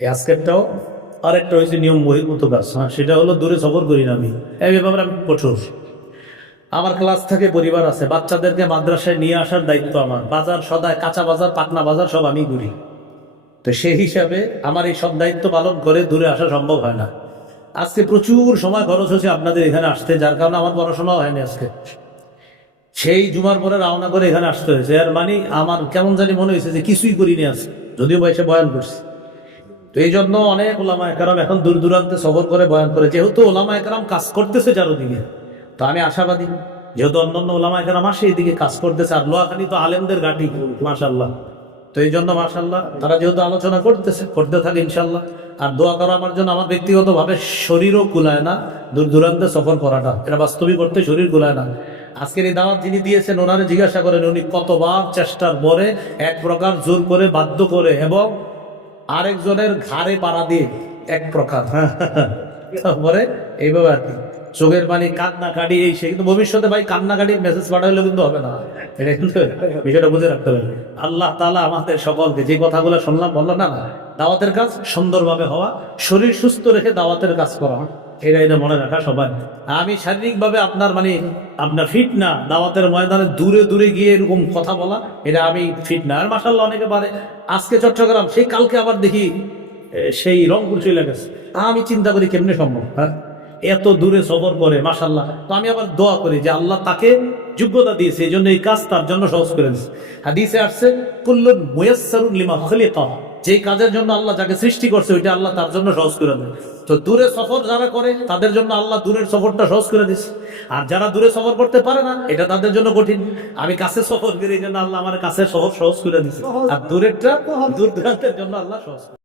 আজকেরটাও আরেকটা হয়েছে নিয়ম বহির্ভূত কাজ হ্যাঁ সেটা হলো দূরে সফর করি না আমি। এই ব্যাপারে আমি কঠোর। আমার ক্লাস থেকে পরিবার আছে, বাচ্চাদেরকে মাদ্রাসায় নিয়ে আসার দায়িত্ব আমার। বাজার সদায়, কাঁচা বাজার, পাটনা বাজার সব আমি ঘুরি তো সেই হিসাবে আমার এই সব দায়িত্ব পালন করে দূরে আসা সম্ভব হয় না। আজকে প্রচুর সময় খরচ হচ্ছে আপনাদের এখানে আসতে, যার কারণে আমার পড়াশোনাও হয়নি আজকে। সেই জুমার পরে রওনা করে এখানে আসতে হয়েছে। আর মানে আমার কেমন জানি মনে হয়েছে যে কিছুই করিনি আজকে। যদিও বয়সে বয়ান করছি। তো এই জন্য অনেক ওলামা একরাম এখন দূর দূরান্তে সফর করে বয়ান করে, যেহেতু ওলামা একরাম কাজ করতেছে চারোদিকে, তো আমি আশাবাদী, যেহেতু অন্যান্য ওলামা একরাম আসে এইদিকে কাজ করতেছে, আর লোহাখানি তো আলেমদের গাটি মাশাল্লাহ তো এই জন্য মাশাল্লাহ তারা যেহেতু আলোচনা করতেছে, করতে থাকে ইনশাল্লাহ আর দোয়া করা আমার জন্য আমার ব্যক্তিগতভাবে শরীরও কুলায় না, দূর দূরান্তে সফর করাটা, এটা বাস্তবিক করতে শরীর কুলায় না। আজকের এই দাওয়াত যিনি দিয়েছেন, ওনারে জিজ্ঞাসা করেন, উনি কতবার চেষ্টার পরে এক প্রকার জোর করে বাধ্য করে, এবং আরেকজনের ঘাড়ে পাড়া দিয়ে এক প্রকার তারপরে এইভাবে আর কি। চোখের পানি কান্না কাটি এই সে কিন্তু ভবিষ্যতে ভাই কান্না কাটির মেসেজ পাঠালে কিন্তু হবে না। এটা কিন্তু বিষয়টা বুঝে রাখতে হবে। আল্লাহ তালা আমাদের সকলকে যে কথাগুলো শুনলাম বলল না, দাওয়াতের কাজ সুন্দরভাবে হওয়া, শরীর সুস্থ রেখে দাওয়াতের কাজ করা। এটা এটা মনে রাখা সবাই। আমি শারীরিকভাবে আপনার মানে আপনার ফিট না, দাওয়াতের ময়দানে দূরে দূরে গিয়ে এরকম কথা বলা, এটা আমি ফিট না। আর মাসাল্লাহ অনেকে পারে আজকে চট্টগ্রাম, সেই কালকে আবার দেখি সেই রংপুর চলে গেছে। আমি চিন্তা করি কেমনে সম্ভব হ্যাঁ? এত দূরে সফর করে মাসাল্লাহ তো আমি আবার দোয়া করি যে আল্লাহ তাকে যোগ্যতা দিয়েছে, এই জন্য এই কাজ তার জন্য সহজ করে দিয়েছে। হাদিসে আসছে, কুল্লুন মুয়াসসারুন লিমা খলিকা যেই কাজের জন্য আল্লাহ যাকে সৃষ্টি করছে ওইটা আল্লাহ তার জন্য সহজ করে দেয়। তো দূরে সফর যারা করে তাদের জন্য আল্লাহ দূরের সফরটা সহজ করে দিচ্ছে আর যারা দূরে সফর করতে পারে না এটা তাদের জন্য কঠিন। আমি কাছে সফর করি এই জন্য আল্লাহ আমার কাছে সহজ সহজ করে দিচ্ছে আর দূরেরটা দূর দূরান্তের জন্য আল্লাহ সহজ